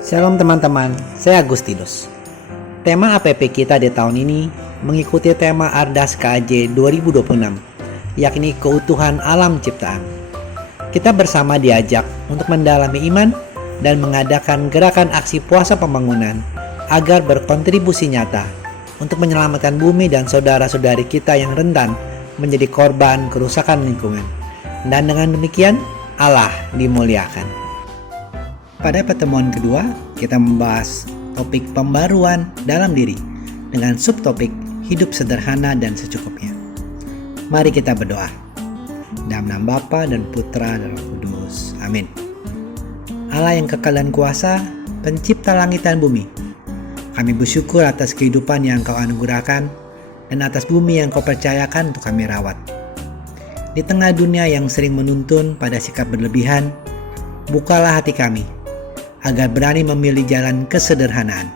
Shalom teman-teman, saya Agustinus. Tema APP kita di tahun ini mengikuti tema Ardas KAJ 2026, yakni keutuhan alam ciptaan. Kita bersama diajak untuk mendalami iman dan mengadakan gerakan aksi puasa pembangunan agar berkontribusi nyata untuk menyelamatkan bumi dan saudara-saudari kita yang rentan menjadi korban kerusakan lingkungan. Dan dengan demikian, Allah dimuliakan. Pada pertemuan kedua, kita membahas topik pembaruan dalam diri dengan subtopik hidup sederhana dan secukupnya. Mari kita berdoa. Dalam nama Bapa dan Putra dan Roh Kudus. Amin. Allah yang kekal dan kuasa, pencipta langit dan bumi, kami bersyukur atas kehidupan yang Kau anugerahkan dan atas bumi yang Kau percayakan untuk kami rawat. Di tengah dunia yang sering menuntun pada sikap berlebihan, bukalah hati kami agar berani memilih jalan kesederhanaan.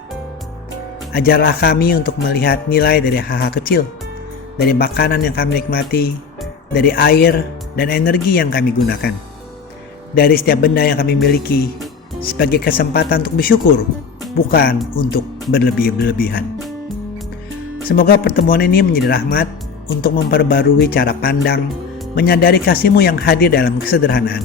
Ajarlah kami untuk melihat nilai dari hal-hal kecil, dari makanan yang kami nikmati, dari air dan energi yang kami gunakan, dari setiap benda yang kami miliki, sebagai kesempatan untuk bersyukur, bukan untuk berlebih-lebihan. Semoga pertemuan ini menjadi rahmat untuk memperbarui cara pandang, menyadari kasih-Mu yang hadir dalam kesederhanaan,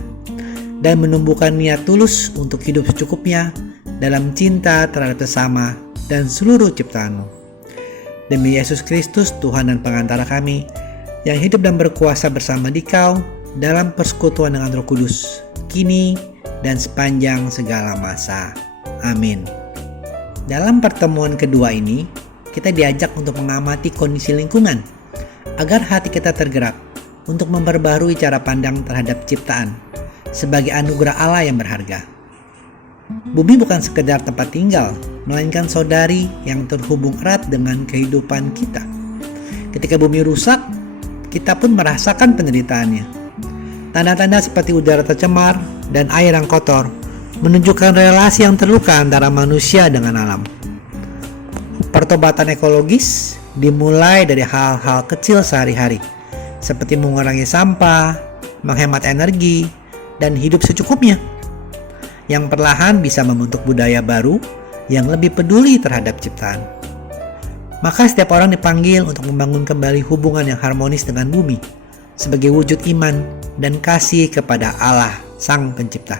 dan menumbuhkan niat tulus untuk hidup secukupnya dalam cinta terhadap sesama dan seluruh ciptaan-Mu. Demi Yesus Kristus, Tuhan dan pengantara kami, yang hidup dan berkuasa bersama Dikau dalam persekutuan dengan Roh Kudus, kini dan sepanjang segala masa. Amin. Dalam pertemuan kedua ini, kita diajak untuk mengamati kondisi lingkungan, agar hati kita tergerak untuk memperbarui cara pandang terhadap ciptaan, sebagai anugerah Allah yang berharga. Bumi bukan sekedar tempat tinggal, melainkan saudari yang terhubung erat dengan kehidupan kita. Ketika bumi rusak, kita pun merasakan penderitaannya. Tanda-tanda seperti udara tercemar dan air yang kotor menunjukkan relasi yang terluka antara manusia dengan alam. Pertobatan ekologis dimulai dari hal-hal kecil sehari-hari, seperti mengurangi sampah, menghemat energi, dan hidup secukupnya, yang perlahan bisa membentuk budaya baru yang lebih peduli terhadap ciptaan. Maka setiap orang dipanggil untuk membangun kembali hubungan yang harmonis dengan bumi, sebagai wujud iman dan kasih kepada Allah Sang Pencipta.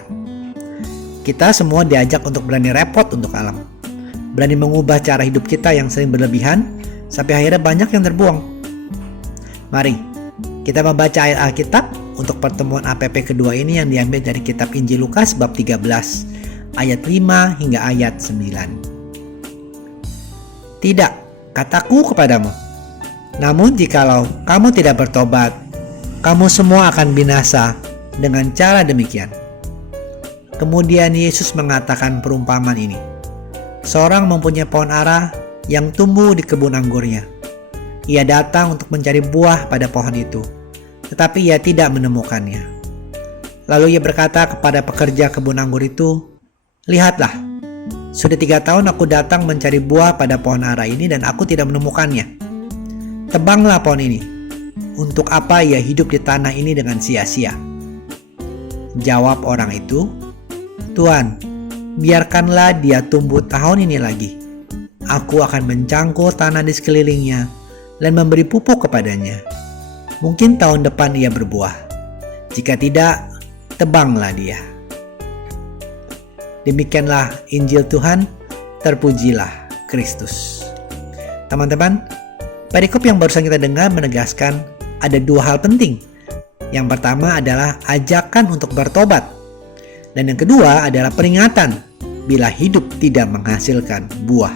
Kita semua diajak untuk berani repot untuk alam, berani mengubah cara hidup kita yang sering berlebihan, sampai akhirnya banyak yang terbuang. Mari kita membaca ayat Alkitab untuk pertemuan APP kedua ini yang diambil dari kitab Injil Lukas bab 13 ayat 5 hingga ayat 9. Tidak, kataku kepadamu, namun jikalau kamu tidak bertobat, kamu semua akan binasa dengan cara demikian. Kemudian Yesus mengatakan perumpamaan ini. Seorang mempunyai pohon ara yang tumbuh di kebun anggurnya. Ia datang untuk mencari buah pada pohon itu, tetapi ia tidak menemukannya. Lalu ia berkata kepada pekerja kebun anggur itu, "Lihatlah, sudah 3 tahun aku datang mencari buah pada pohon ara ini dan aku tidak menemukannya. Tebanglah pohon ini. Untuk apa ia hidup di tanah ini dengan sia-sia?" Jawab orang itu, "Tuan, biarkanlah dia tumbuh tahun ini lagi. Aku akan mencangkul tanah di sekelilingnya dan memberi pupuk kepadanya. Mungkin tahun depan ia berbuah. Jika tidak, tebanglah dia." Demikianlah Injil Tuhan, terpujilah Kristus. Teman-teman, perikop yang barusan kita dengar menegaskan ada 2 hal penting. Yang pertama adalah ajakan untuk bertobat. Dan yang kedua adalah peringatan bila hidup tidak menghasilkan buah.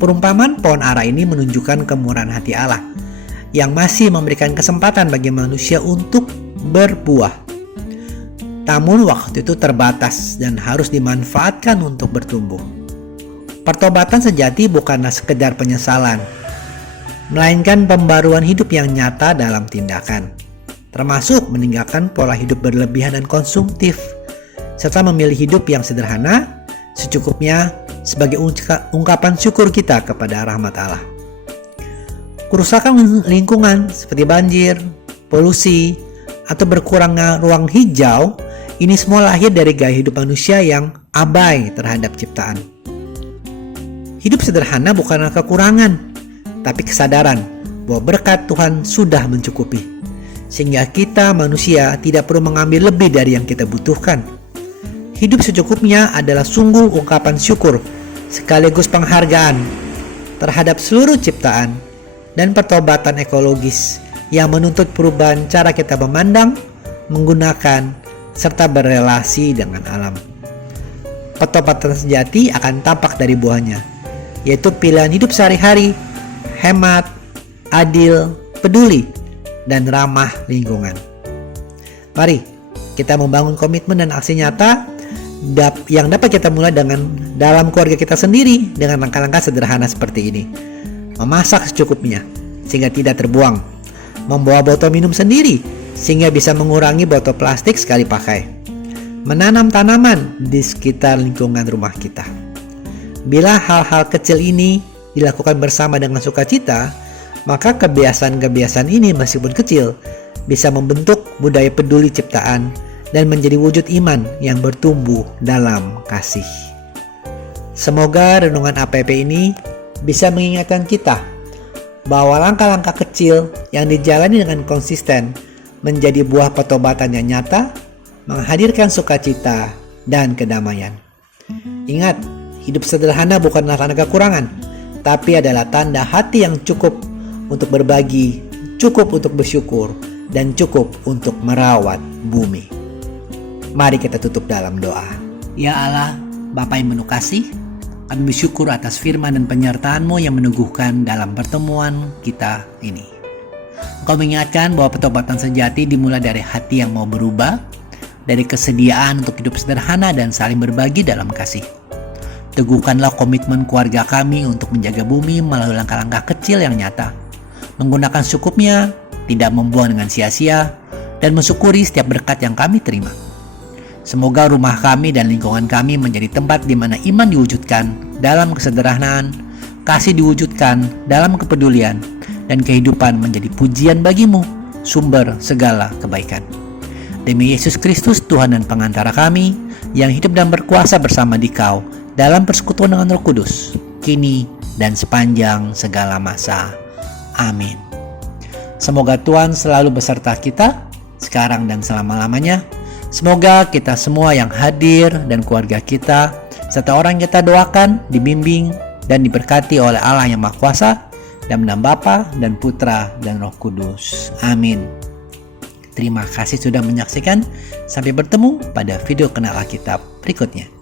Perumpamaan pohon ara ini menunjukkan kemurahan hati Allah yang masih memberikan kesempatan bagi manusia untuk berbuah. Namun waktu itu terbatas dan harus dimanfaatkan untuk bertumbuh. Pertobatan sejati bukanlah sekedar penyesalan, melainkan pembaruan hidup yang nyata dalam tindakan, termasuk meninggalkan pola hidup berlebihan dan konsumtif, serta memilih hidup yang sederhana, secukupnya, sebagai ungkapan syukur kita kepada rahmat Allah. Kerusakan lingkungan seperti banjir, polusi, atau berkurangnya ruang hijau, ini semua lahir dari gaya hidup manusia yang abai terhadap ciptaan. Hidup sederhana bukanlah kekurangan, tapi kesadaran bahwa berkat Tuhan sudah mencukupi, sehingga kita manusia tidak perlu mengambil lebih dari yang kita butuhkan. Hidup secukupnya adalah sungguh ungkapan syukur sekaligus penghargaan terhadap seluruh ciptaan dan pertobatan ekologis yang menuntut perubahan cara kita memandang, menggunakan, serta berelasi dengan alam. Pertobatan sejati akan tampak dari buahnya, yaitu pilihan hidup sehari-hari, hemat, adil, peduli, dan ramah lingkungan. Mari kita membangun komitmen dan aksi nyata yang dapat kita mulai dalam keluarga kita sendiri dengan langkah-langkah sederhana seperti ini. Memasak secukupnya sehingga tidak terbuang, membawa botol minum sendiri sehingga bisa mengurangi botol plastik sekali pakai, menanam tanaman di sekitar lingkungan rumah kita. Bila hal-hal kecil ini dilakukan bersama dengan sukacita, maka kebiasaan-kebiasaan ini meskipun kecil bisa membentuk budaya peduli ciptaan dan menjadi wujud iman yang bertumbuh dalam kasih. Semoga renungan APP ini bisa mengingatkan kita bahwa langkah-langkah kecil yang dijalani dengan konsisten menjadi buah pertobatan yang nyata, menghadirkan sukacita dan kedamaian. Ingat, hidup sederhana bukanlah karena kekurangan, tapi adalah tanda hati yang cukup untuk berbagi, cukup untuk bersyukur, dan cukup untuk merawat bumi. Mari kita tutup dalam doa. Ya Allah, Bapa yang penuh kasih, kami bersyukur atas firman dan penyertaan-Mu yang meneguhkan dalam pertemuan kita ini. Engkau mengingatkan bahwa pertobatan sejati dimulai dari hati yang mau berubah, dari kesediaan untuk hidup sederhana dan saling berbagi dalam kasih. Teguhkanlah komitmen keluarga kami untuk menjaga bumi melalui langkah-langkah kecil yang nyata, menggunakan secukupnya, tidak membuang dengan sia-sia, dan mensyukuri setiap berkat yang kami terima. Semoga rumah kami dan lingkungan kami menjadi tempat di mana iman diwujudkan dalam kesederhanaan, kasih diwujudkan dalam kepedulian, dan kehidupan menjadi pujian bagimu, sumber segala kebaikan. Demi Yesus Kristus, Tuhan dan pengantara kami, yang hidup dan berkuasa bersama Dikau dalam persekutuan dengan Roh Kudus, kini dan sepanjang segala masa. Amin. Semoga Tuhan selalu beserta kita, sekarang dan selama-lamanya. Semoga kita semua yang hadir dan keluarga kita, serta orang yang kita doakan, dibimbing dan diberkati oleh Allah yang Maha Kuasa, dalam nama Bapa dan Putra dan Roh Kudus. Amin. Terima kasih sudah menyaksikan. Sampai bertemu pada video Kenal Alkitab berikutnya.